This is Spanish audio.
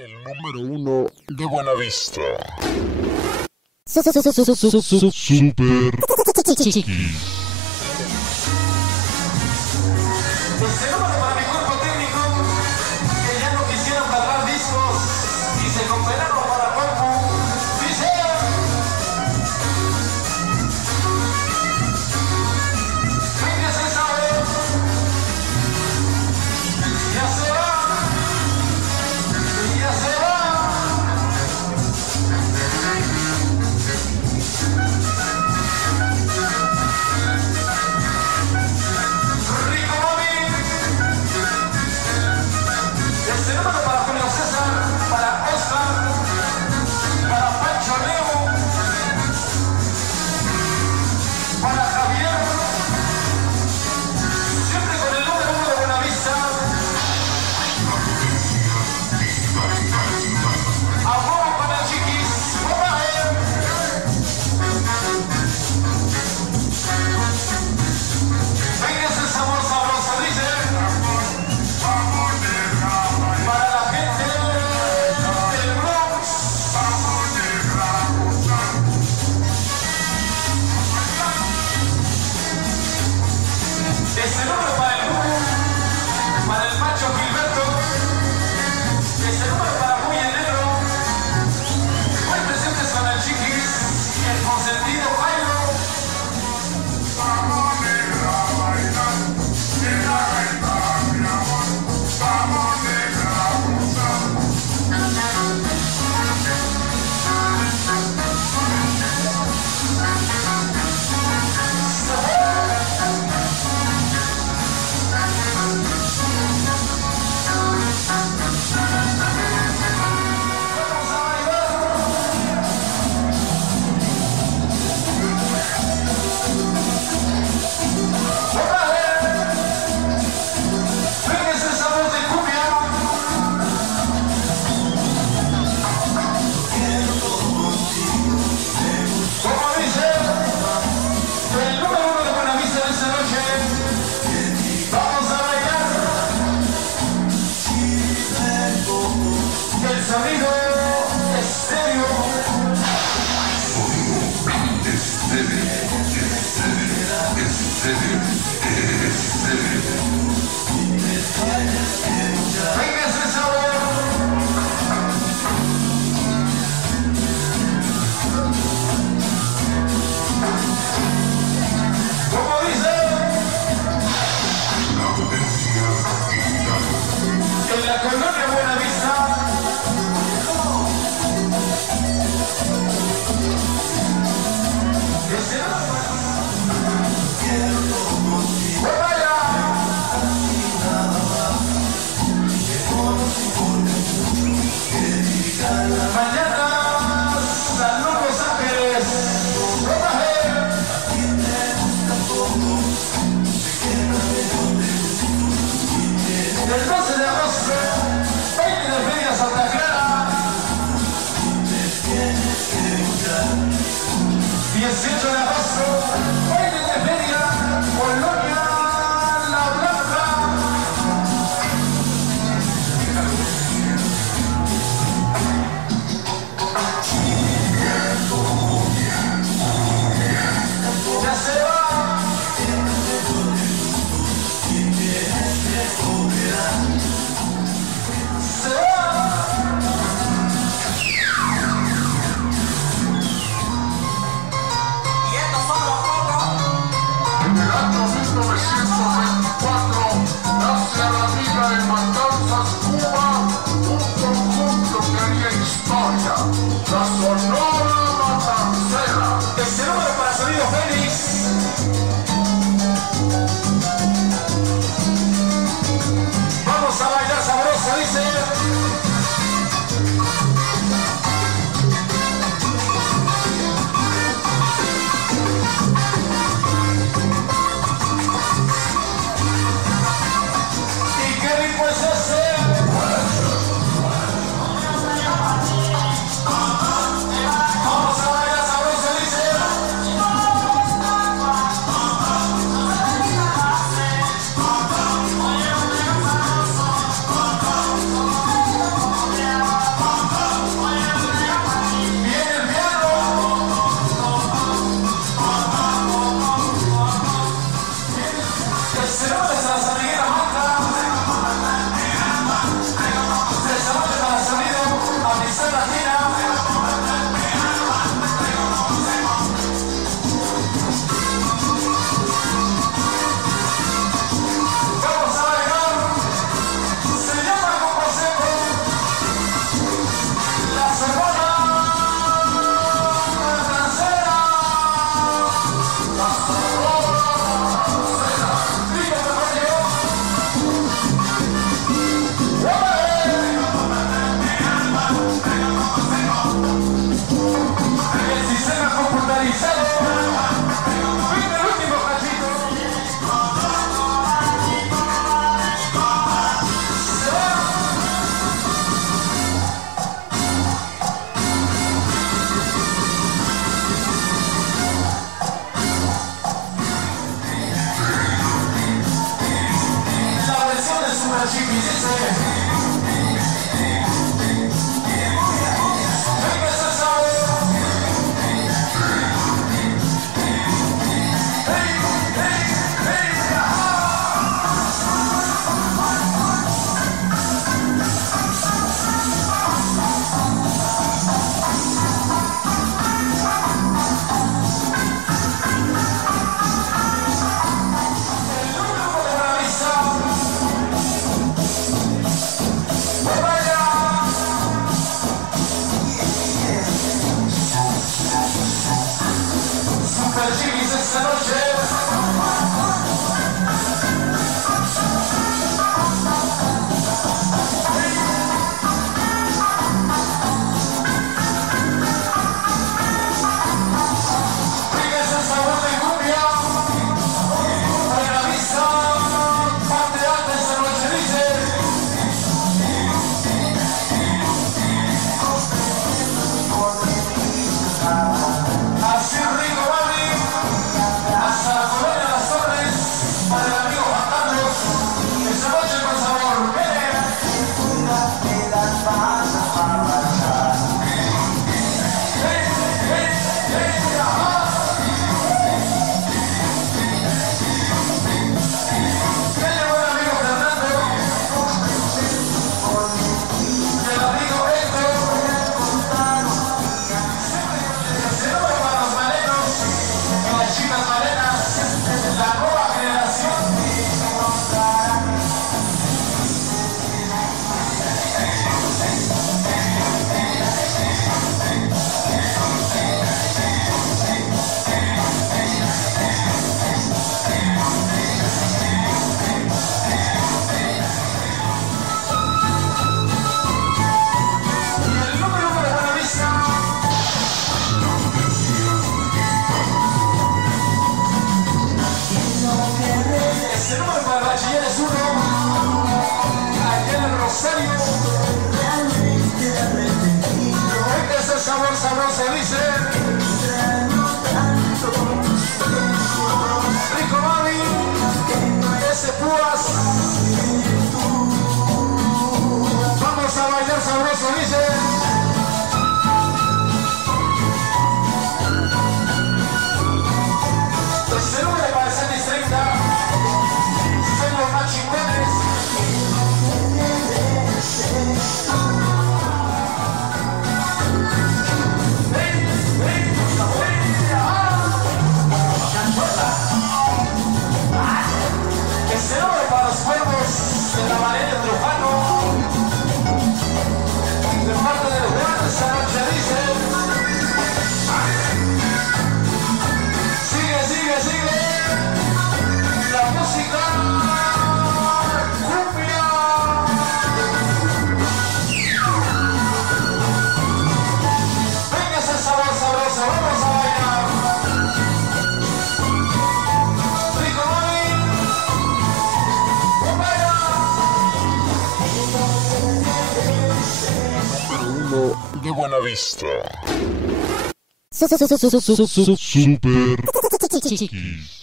el número uno de Buenavista. Super Chiquis. Para mi cuerpo técnico, que ya no quisieron cargar discos y se cooperaron para cuerpo. Dice: venga, se sabe, ya se va, ya se va. Rico Bobby. Este número para Julio César, para Oscar, para Pancho Leo, para Javier, siempre con el número uno de Buenavista. A huevo para Chiquis, venga ese sabor sabroso, dice. Para la gente del Bronx. Este número para el Hugo, para el macho Gilberto. Este número para Muy el Negro. Muy presentes con el Chiquis, el consentido Jairo. Vamos a bailar. ¡Órale! Venga ese sabor de cumbia. Como dice el número uno de Buenavista de esta noche, vamos a bailar. El sonido estéreo. Venga ese sabor. Como dice, en la colonia Buenavista, ese ¡vaya! Mañana, salud Los Ángeles. El 12 de agosto, 20 de Feria Santa Clara. 18 de agosto, 20 de Feria, Colonia La Blanca. Ya se va. Super Chiquis dice. Venga ese sabor. Hey, hey, hey, Super Chiquis esta noche. Fíjense el sabor de cumbia. Buena vista. Parte alta esta noche dice. Así rico, mami. Hasta la colonia Las Torres. Para el amigo Juan Carlos. Esta noche con sabor. Ese número para Bachiller es 1. Allá en el Rosario. Venga ese sabor sabroso, dice. Rico mami. Ese púas. Vamos a bailar sabroso, dice. Ese número para el Cenis 30. Son los más chingones. Ese nombre para los cuervos de la Valeria Trujano. De parte del Juan, esta noche dice. Sigue, sigue, sigue. La música. Cumbia. Venga ese sabor sabroso, vamos a bailar. Rico mami. Número 1 de Buena Vista. Super Super Chiquis.